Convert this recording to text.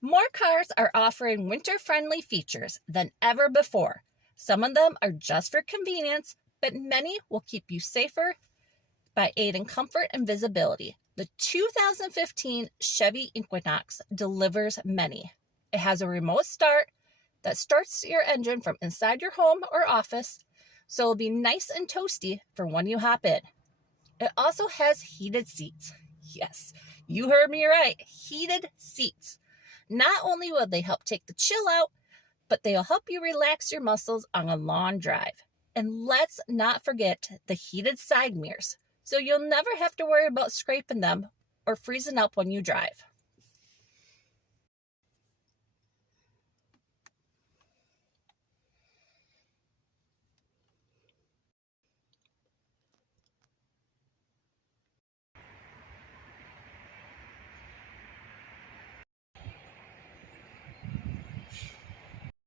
More cars are offering winter-friendly features than ever before. Some of them are just for convenience, but many will keep you safer by aiding comfort and visibility. The 2015 Chevy Equinox delivers many. It has a remote start that starts your engine from inside your home or office, so it'll be nice and toasty for when you hop in. It also has heated seats. Yes, you heard me right, heated seats. Not only will they help take the chill out, but they'll help you relax your muscles on a long drive. And let's not forget the heated side mirrors, so you'll never have to worry about scraping them or freezing up when you drive.